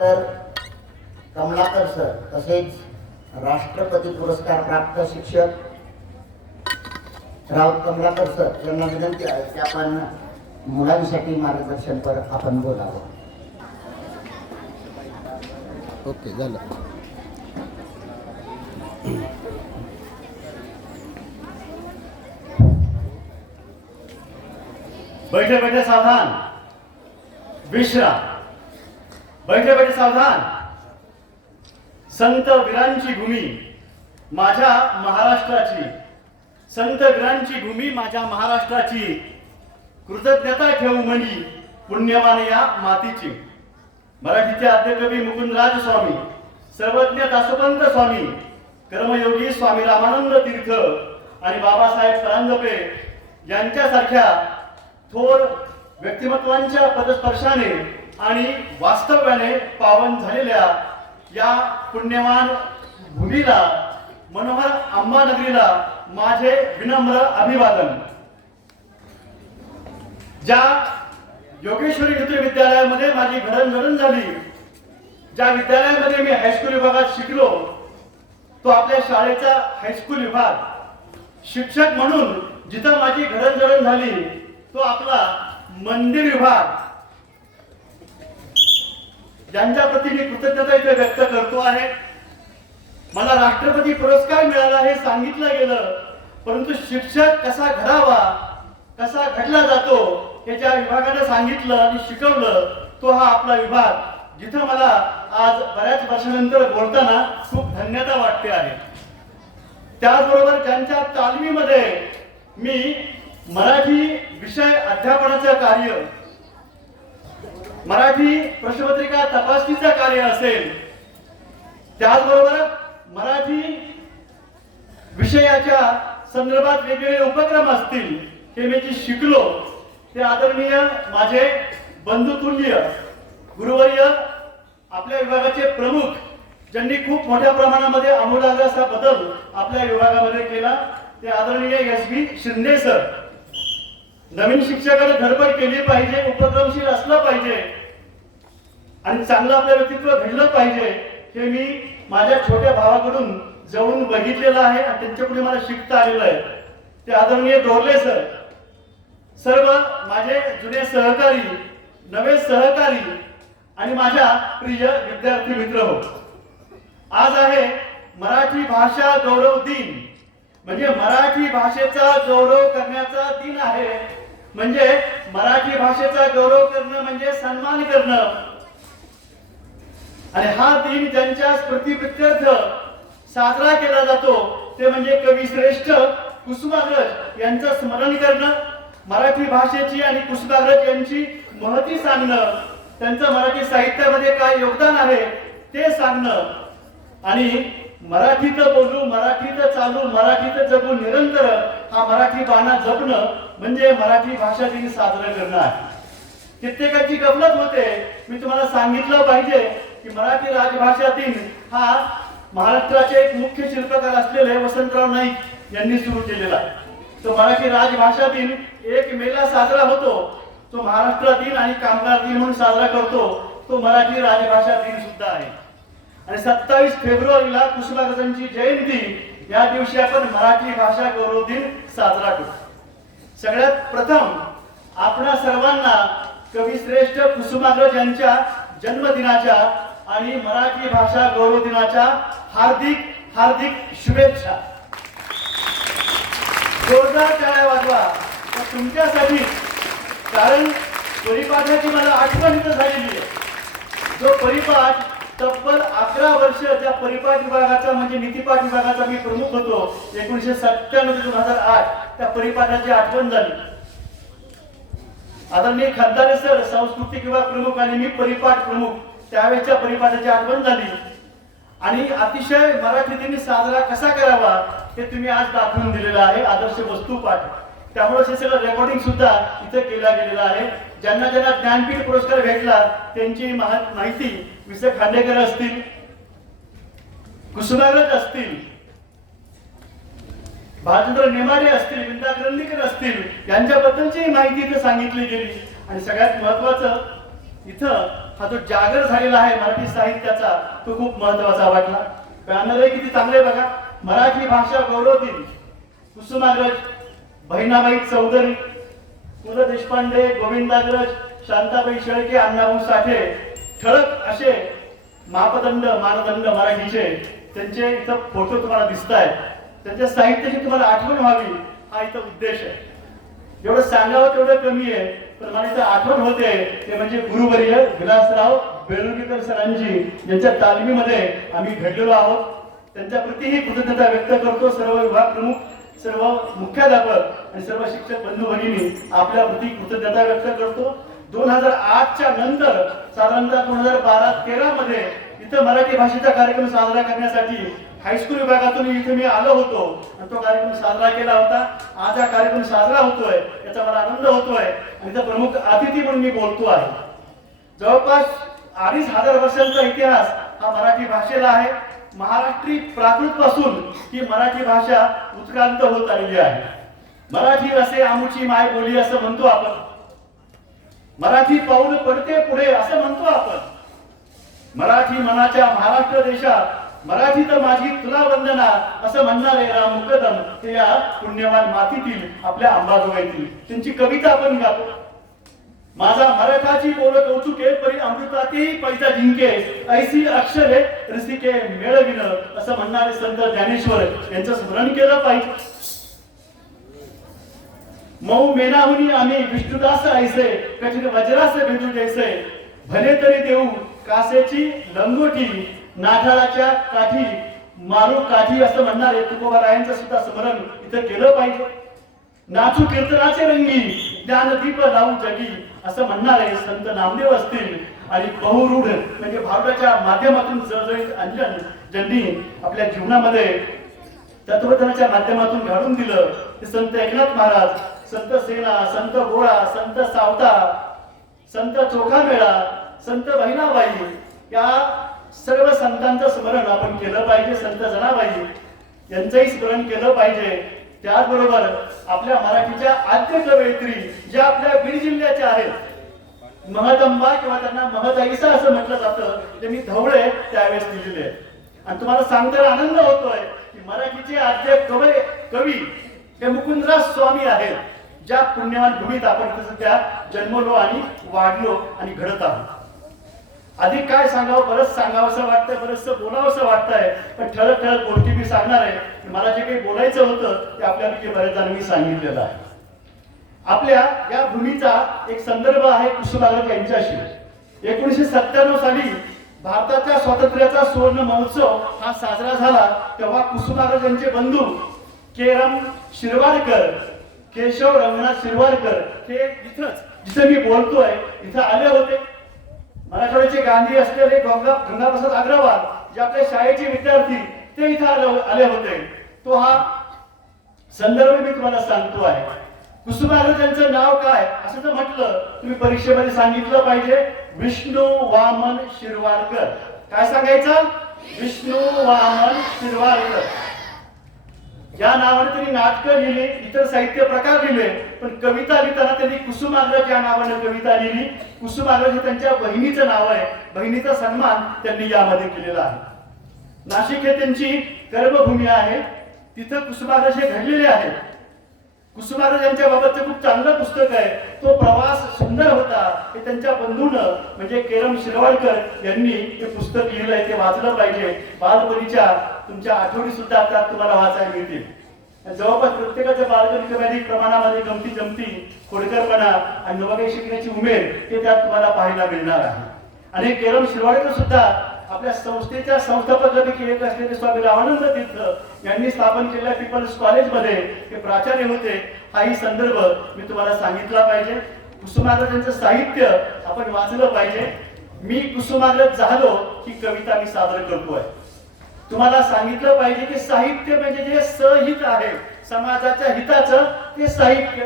तर कमलाकर सर तसेच राष्ट्रपती पुरस्कार प्राप्त शिक्षक राऊत कमलाकर सर यांना विनंती आहे की आपण मुलांसाठी मार्गदर्शनपर आपण बोलावं. ओके झालं. बैठे बैठे सावधान, विश्राम. बैठे बैठे सावधान. संत वीरांची भूमी माझ्या महाराष्ट्राची, संत वीरांची भूमी माझ्या महाराष्ट्राची, कृतज्ञता ठेवू मनी पुण्यवान या मातीची. मराठीचे आद्यकवी मुकुंदराज स्वामी, सर्वज्ञ दासोपंत स्वामी, कर्मयोगी स्वामी रामानंद तीर्थ आणि बाबासाहेब परांजपे यांच्यासारख्या थोर व्यक्तिमत्वांच्या पदस्पर्शाने आणि वास्तव्याने पावन झालेल्या या पुण्यवान भूमीला, मनोहर अंबानगरीला माझे विनम्र अभिवादन. ज्या योगेश्वरी नेत्र विद्यालयामध्ये माझी घडणघडण झाली, ज्या विद्यालयामध्ये मी हायस्कूल विभागात शिकलो, तो आपल्या शाळेचा हायस्कूल विभाग. शिक्षक म्हणून जिथं माझी घडणघडण झाली तो आपला मंदिर विभाग, ज्यांच्या प्रती मी कृतज्ञता इथे व्यक्त करतो आहे. मला राष्ट्रपती पुरस्कार मिळाला हे सांगितलं गेलं, परंतु शिक्षक कसा घडावा, कसा घडला जातो हे ज्या विभागाने सांगितलं आणि शिकवलं तो हा आपला विभाग, जिथं मला आज बऱ्याच वर्षानंतर बोलताना खूप धन्यता वाटते आहे. त्याचबरोबर ज्यांच्या तालमीमध्ये मी मराठी विषय अध्यापनाचं कार्य, मराठी प्रश्नपत्रिका तपासणीचं कार्य असेल, त्याचबरोबर मराठी विषयाच्या संदर्भात वेगवेगळे उपक्रम असतील, हे मी जे शिकलो ते आदरणीय माझे बंधुतुल्य गुरुवर्य, आपल्या विभागाचे प्रमुख, ज्यांनी खूप मोठ्या प्रमाणामध्ये आमूलाग्र असा बदल आपल्या विभागामध्ये केला, ते आदरणीय एस.बी. शिंदे सर. नवीन शिक्षकाने धडपड केली पाहिजे, उपक्रमशील असलं पाहिजे आणि चांगलं आपलं व्यक्तित्व घडलं पाहिजे, हे मी माझ्या छोट्या भावाकडून जवळून बघितलेलं आहे आणि त्यांच्याकडून मला शिकता आलेलं आहे. ते आदरणीय डोरले सर, सर्व माझे जुने सहकारी, नवे सहकारी आणि माझ्या प्रिय विद्यार्थी मित्र हो. आज आहे मराठी भाषा गौरव दिन, म्हणजे मराठी भाषेचा गौरव करण्याचा दिन आहे. म्हणजे मराठी भाषेचा गौरव करणं म्हणजे सन्मान करणं. आणि हा दिन ज्यांच्या स्मृतीप्रित्यर्थ साजरा केला जातो ते म्हणजे कवी श्रेष्ठ कुसुमाग्रज यांचं स्मरण करणं, मराठी भाषेची आणि कुसुमाग्रज यांची महती सांगणं, त्यांचं मराठी साहित्यामध्ये काय योगदान आहे ते सांगणं आणि मराठीत बोलू, मराठीत चालू, मराठीत जगू निरंतर हा मराठी बाणा जपणं म्हणजे मराठी भाषा दिन साजरं करणं आहे. कित्येकाची गफलत होते. मी तुम्हाला सांगितलं पाहिजे की मराठी राजभाषा दिन हा महाराष्ट्राचे एक मुख्य शिल्पकार असलेले वसंतराव नाईक यांनी सुरू केलेला आहे. तो मराठी राजभाषा दिन 1 मेला साजरा होतो. तो महाराष्ट्र दिन आणि कामगार दिन म्हणून साजरा करतो. तो मराठी राजभाषा दिन सुद्धा आहे. आणि 27 फेब्रुवारीला कुसुमाग्रजांची जयंती, या दिवशी आपण मराठी भाषा गौरव दिन साजरा करतो. सगळ्यात प्रथम आपणा सर्वांना कवी श्रेष्ठ कुसुमाग्रज यांच्या जन्मदिनाच्या आणि मराठी भाषा गौरव दिनाच्या हार्दिक हार्दिक शुभेच्छा. जोरदार टाळ्या वाजवा तुमच्यासाठी, कारण परिपाठाची मला आठवण इथं झालेली आहे. जो परिपाठ तब्बल 11 वर्ष त्या परिपाठ विभागाचा म्हणजे नीतिपाठ विभागाचा मी प्रमुख होतो. 1997 ते 2008 त्या परिपाठाची आठवण झाली. आदरणीय खंदारे सर सांस्कृतिक विभाग प्रमुख आणि मी परिपाठ प्रमुख, त्यावेळेच्या परिपाठाची आठवण झाली. आणि अतिशय मराठी साजरा कसा करावा हे तुम्ही आज दाखवून दिलेलं आहे, आदर्श वस्तुपाठ. त्यामुळे हे सगळं रेकॉर्डिंग सुद्धा इथे केला गेलेला आहे. ज्यांना ज्यांना ज्ञानपीठ पुरस्कार भेटला त्यांची माहिती वि. खांडेकर असतील, कुसुमाग्रज असतील, भालचंद्र नेमाडे असतील, विंदा करंदीकर असतील, यांच्याबद्दलची माहिती इथे सांगितली गेली. आणि सगळ्यात महत्वाचं इथं हा जो जागर झालेला आहे मराठी साहित्याचा तो खूप महत्वाचा वाटला. बॅनर किती चांगले बघा. मराठी भाषा गौरव दिन, कुसुमाग्रज, बहिणाबाई चौधरी, पु ल देशपांडे, गोविंदाग्रज, शांताबाई शेळके, अण्णाभाऊ साठे, ठळक असे मानदंड मराठीचे त्यांचे इथं फोटो तुम्हाला दिसत आहेत. त्यांच्या साहित्याची तुम्हाला आठवण व्हावी हा इथं उद्देश आहे. जेवढं सांगावं तेवढं कमी आहे, पण मला इथं आठवण होते ते म्हणजे गुरुवर्य विलासराव बेलुकीकर सरांची, ज्यांच्या तालमीमध्ये आम्ही घडलेलो आहोत. त्यांच्या प्रतीही कृतज्ञता व्यक्त करतो. सर्व विभाग प्रमुख, सर्व मुख्याध्यापक आणि सर्व शिक्षक बंधू भगिनी आपल्या प्रती कृतज्ञता व्यक्त करतो. 2008च्या नंतर साधारणतः 2012-13 मध्ये इथं मराठी भाषेचा कार्यक्रम साजरा करण्यासाठी हायस्कूल विभागातून इथे मी आलो होतो आणि तो कार्यक्रम साजरा केला होता. आज हा कार्यक्रम साजरा होतोय याचा मला आनंद होतोय आणि इथं प्रमुख अतिथी म्हणून मी बोलतो आहे. जवळपास 2500 वर्षांचा इतिहास हा मराठी भाषेला आहे. महाराष्ट्री प्राकृत पासून ही मराठी भाषा उत्क्रांत होत आलेली आहे. मराठी असे आमुची माय बोली असं म्हणतो आपण. मराठी पाऊल पडते पुढे असं म्हणतो आपण. मराठी मनाच्या महाराष्ट्र देशात मराठी तर माझी तुला वंदना असं म्हणणारे राम मुकदम ते या पुण्यवान मातीतील आपल्या अंबाजोगाईतील त्यांची कविता आपण गातो. माझा मराठाची बोल कौचुके परी अमृतातेही पैसा जिंके ऐसी अक्षरे रसिके मेळविन असं म्हणणारे संत ज्ञानेश्वर यांचं स्मरण केलं पाहिजे. मऊ मेनाहुनी आम्ही विष्णुदास ऐसे कठीण वज्रास भेदू जैसे भले तरी देऊ कासेची लंगोटी नाठाळाच्या काठी मारू काठी असं म्हणणारे तुकोबारायांचं सुद्धा स्मरण इथं केलं पाहिजे. नाचू कीर्तनाचे रंगी ज्ञानदीप लावू जगी असं म्हणणारे संत नामदेव असतील. आणि बहुरूढ म्हणजे भावनाच्या माध्यमातून जळजळीत अंजन ज्यांनी आपल्या जीवनामध्ये तत्वज्ञानाच्या माध्यमातून घडून दिलं ते संत एकनाथ महाराज, संत सेना, संत गोळा, संत सावता, संत चोखामेळा, संत बहिणाबाई या सर्व संतांचं स्मरण आपण केलं पाहिजे. संत जनाबाई यांचंही स्मरण केलं पाहिजे. त्याचबरोबर आपल्या मराठीच्या आद्य कवयित्री ज्या आपल्या बीड जिल्ह्याच्या आहेत महदंबा किंवा त्यांना महदाईसा असं म्हटलं जातं, त्यांनी धवळे त्यावेळेस लिहिलेले आहेत. आणि तुम्हाला सांगताना आनंद होतोय की मराठीचे आद्य कवी हे मुकुंदराज स्वामी आहेत, ज्या पुण्यवान भूमीत आपण सध्या जन्मलो आणि वाढलो आणि घडत आहोत. अधिक काय सांगावं, बरंच सांगावंसं वाटतंय, बरंचसं बोलावंसं वाटतंय, पण ठळक ठळक गोष्टी मी सांगणार आहे. मला जे काही बोलायचं होतं ते आपल्यापैकी बऱ्याच जणांनी सांगितलेलं आहे. आपल्या या भूमीचा एक संदर्भ आहे कुसुमाग्रज यांच्याशी. 1997 साली भारताच्या स्वातंत्र्याचा सुवर्ण महोत्सव हा साजरा झाला. तेव्हा कुसुमाग्रज यांचे बंधू केरम शिरवाडकर, केशव रंगनाथ शिरवाडकर हे इथंच जिथे मी बोलतोय इथं आले होते. मराठवाड्याचे गांधी असलेले गंगाप्रसाद अग्रवाल जे आपल्या शाळेचे विद्यार्थी ते इथं आले होते. तो हा संदर्भ मी तुम्हाला सांगतो आहे. कुसुमाग्रज यांचं नाव काय असं जर म्हटलं तुम्ही परीक्षेमध्ये सांगितलं पाहिजे विष्णू वामन शिरवाडकर. काय सांगायचं? विष्णू वामन शिरवाडकर. या नावाने त्यांनी नाटकं लिहिली, इतर साहित्य प्रकार लिहिले, पण कविता लिहिताना त्यांनी कुसुमाग्रज या नावाने कविता लिहिली. कुसुमाग्रज हे त्यांच्या बहिणीचं नाव आहे. बहिणीचा सन्मान त्यांनी यामध्ये केलेला आहे. नाशिक हे त्यांची कर्मभूमी आहे. तिथं कुसुमाग्रज हे घडलेले आहेत. कुसुमाग्रज यांच्या बाबतचं खूप चांगलं पुस्तक आहे. तो प्रवास सुंदर होता हे त्यांच्या बंधूनं म्हणजे केरम शिरवाडकर यांनी हे पुस्तक लिहिलंय. ते वाचलं पाहिजे. बालपणीच्या तुमच्या आठवणी सुद्धा त्यात तुम्हाला वाचायला मिळतील. जवळपास प्रत्येकाच्या बालपणी प्रमाणामध्ये गमती जमती, खोडकरपणा आणि नवकाही शिकण्याची उमेद हे त्यात तुम्हाला पाहायला मिळणार आहे. आणि केरम शिरवाडकर सुद्धा आपल्या संस्थेच्या संस्थापकांपैकी एक असलेले स्वामी रामानंद तीर्थ यांनी स्थापन केलेल्या पीपल्स कॉलेजमध्ये हे प्राचार्य होते. हाही संदर्भ मी तुम्हाला सांगितला पाहिजे. कुसुमाग्रजांचं साहित्य आपण वाचलं पाहिजे. मी कुसुमाग्रज झालो ही कविता मी सादर करतोय. तुम्हाला सांगितलं पाहिजे की साहित्य म्हणजे जे सहित आहे समाजाच्या हिताचं ते साहित्य.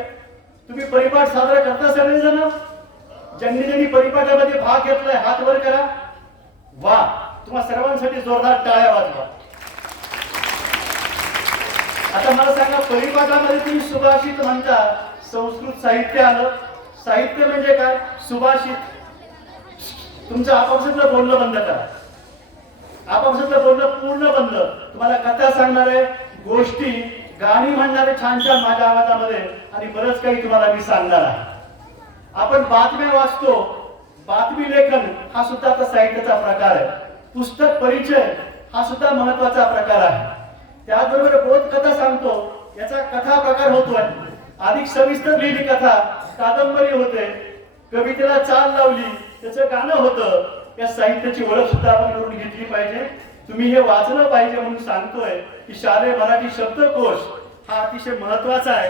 तुम्ही परिपाठ साजरा करता सगळेजण. ज्यांनी ज्यांनी परिपाठामध्ये भाग घेतलाय हात वर करा. वा, तुम्हा सर्वांसाठी जोरदार टाळ्या वाजवा. आता मला सांगा परिपाठामध्ये तुम्ही सुभाषित म्हणता, संस्कृत साहित्य आलं. साहित्य म्हणजे काय? सुभाषित. तुमचं आपापसातलं बोलणं बंद करा. आपापसातलं बोलणं पूर्ण बंद. तुम्हाला कथा सांगणारे, गोष्टी, गाणी म्हणणारे छान छान माझ्या आवाजामध्ये आणि बरंच काही तुम्हाला मी सांगणार आहे. आपण बातम्या वाचतो. बातमी लेखन हा सुद्धा आता साहित्याचा प्रकार आहे. पुस्तक परिचय हा सुद्धा महत्वाचा प्रकार आहे. त्याचबरोबर बोधकथा सांगतो, याचा कथा प्रकार होतोय. अधिक सविस्तर लिहिली कथा कादंबरी होते, कवितेला चाल लावली त्याचं गाणं होतं. या साहित्याची ओळख सुद्धा आपण करून घेतली पाहिजे. तुम्ही हे वाचलं पाहिजे म्हणून सांगतोय की शालेय मराठी शब्दकोश हा अतिशय महत्वाचा आहे.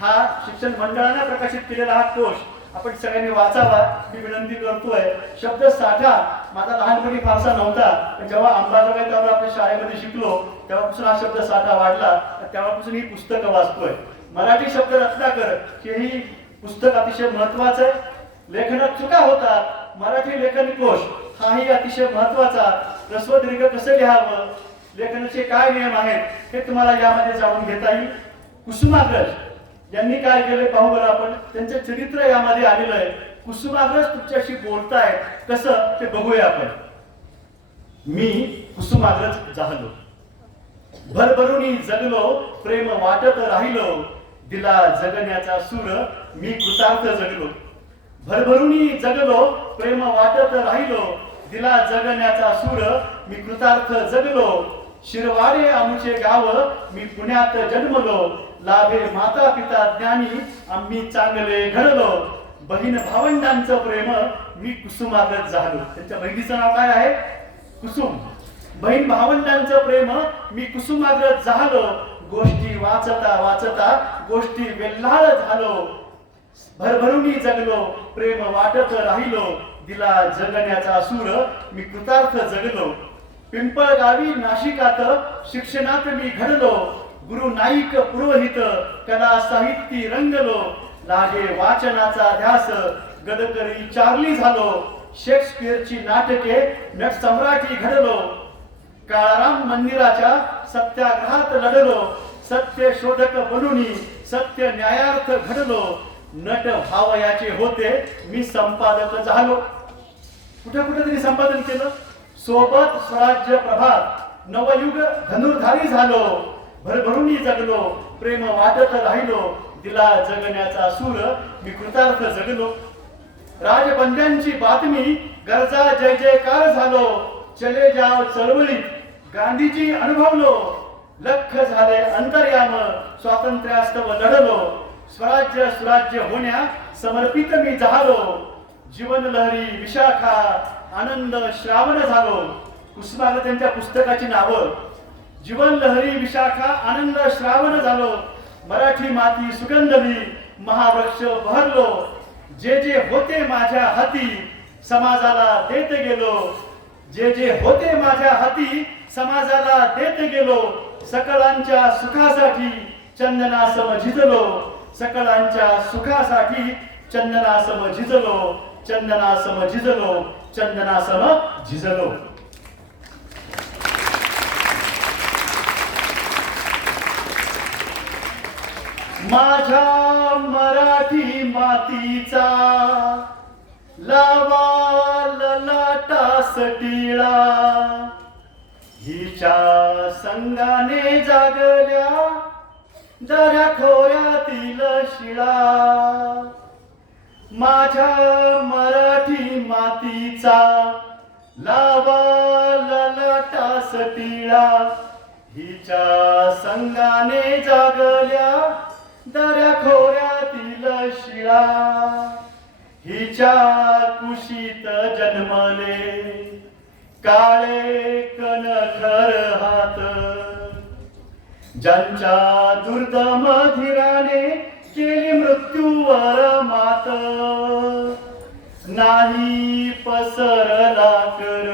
हा शिक्षण मंडळाने प्रकाशित केलेला हा कोश आपण सगळ्यांनी वाचावा मी विनंती करतोय. शब्द साठा माझा लहानपणी फारसा नव्हता, पण जेव्हा अंबाजोगाई आपल्या शाळेमध्ये शिकलो तेव्हापासून हा शब्द साठा वाढला. तेव्हापासून ही पुस्तकं वाचतोय. मराठी शब्द रत्नाकर हेही पुस्तक अतिशय महत्वाचं आहे. लेखनात चुका होतात. मराठी लेखन कोश हाही अतिशय महत्वाचा. ह्रस्व दीर्घ कसं लिहावं, लेखनाचे काय नियम आहेत हे तुम्हाला यामध्ये जाणून घेता येईल. कुसुमाग्रज यांनी काय केले पाहू बरं आपण. त्यांचे चरित्र यामध्ये आलेलं आहे. कुसुमाग्रज तुमच्याशी बोलतायत कसं ते बघूया आपण. मी कुसुमाग्रज झालो, भरभरून जगलो, प्रेम वाटत राहिलो, दिला जगण्याचा सूर, मी कृतार्थ जगलो. भरभरून जगलो, प्रेम वाटत राहिलो, दिला जगण्याचा सूर, मी कृतार्थ जगलो. शिरवाडे आमचे गाव, मी पुण्यात जन्मलो, लाभे माता पिता ज्ञानी, आम्ही चांगले घडलो. बहीण भावंडांचं प्रेम, मी कुसुमाग्रज झालो. त्यांच्या बहिणीचं नाव काय आहे? कुसुम. बहीण भावंडांचं प्रेम, मी कुसुमाग्रज झालो. गोष्टी वाचता वाचता गोष्टी वेल्हाळ झालो. भरभरून जगलो, प्रेम वाटत राहिलो, दिला जगण्याचा सूर, मी कृतार्थ जगलो. पिंपळगावी नाशिकात शिक्षणात मी घडलो, गुरु नाईक पुरोहित कला साहित्य रंगलो. लागे वाचनाचा ध्यास, गदकरी चार्ली झालो. शेक्सपियरची नाटके नट सम्राटी घडलो. काळाराम मंदिराच्या सत्याग्रहात लढलो, सत्य शोधक बनून सत्य न्यायार्थ घडलो. नट भावयाचे होते, मी संपादक झालो. कुठे तरी संपादन केलं. सोबत स्वराज्य प्रभात, नवयुग धनुर्धारी झालो. भरभरून जगलो, प्रेम वाटत राहिलो, दिला जगण्याचा सूर, मी कृतार्थ जगलो. राजबंद्यांची बातमी, गरजा जय जयकार झालो. चले जाव चळवळीत, गांधीजी अनुभवलो. लख झाले अंतर्याम, स्वातंत्र्यास्तव लढलो. स्वराज्य सुराज्य होण्या समर्पित मी झालो. जीवन लहरी विशाखा, आनंद श्रावण झालो. कुसुमाग्रज यांच्या पुस्तकाची नावं. जीवन लहरी विशाखा, आनंद श्रावण झालो. मराठी माती सुगंधली, महावृक्ष बहरलो. जे जे होते माझ्या हाती, समाजाला देत गेलो. जे जे होते माझ्या हाती, समाजाला देत गेलो. सकळांच्या सुखासाठी चंदनासम झिजलो. सकळांच्या सुखासाठी चंदनासम झिजलो. चंदनासम झिजलो. चंदनासम झिजलो. माझ्या मराठी मातीचा लावा ललाटास टिळा. हिच्या संगाने जागल्या दऱ्या खोऱ्यातील शिळा. माझ्या मराठी मातीचा लावा ललाटास टिळा. हिच्या संगाने जागल्या दऱ्या खोऱ्यातील शिळा. हिच्या कुशीत जन्मले काळे कणखर हात. ज्यांच्या दुर्दम धीराने केली मृत्यूवर मात. नाही पसरला कर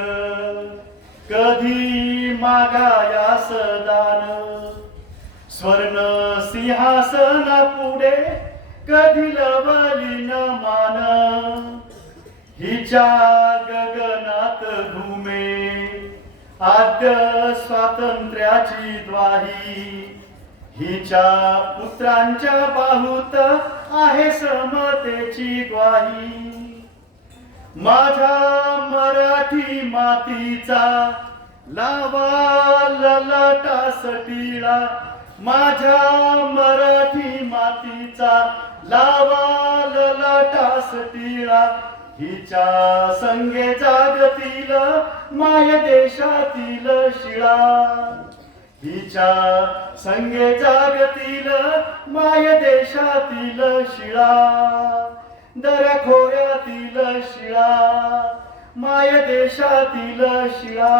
कधी मागायास दान. स्वर्ण सिंहासना पुढे कधी लवली न मान. हिच्या गगनात घुमे आद्य स्वातंत्र्याची द्वाही. हिच्या पुत्रांच्या बाहुत आहे समतेची ग्वाही. माझ्या मराठी मातीचा लावा ललाटास टिळा, माझ्या मराठी मातीचा लावा ललाटास टिळा, हिच्या संगे जागतील माय देशातील शिळा, हिच्या संगे जागतील माय देशातील शिळा, दऱ्या खोऱ्यातील शिळा, माय देशातील शिळा.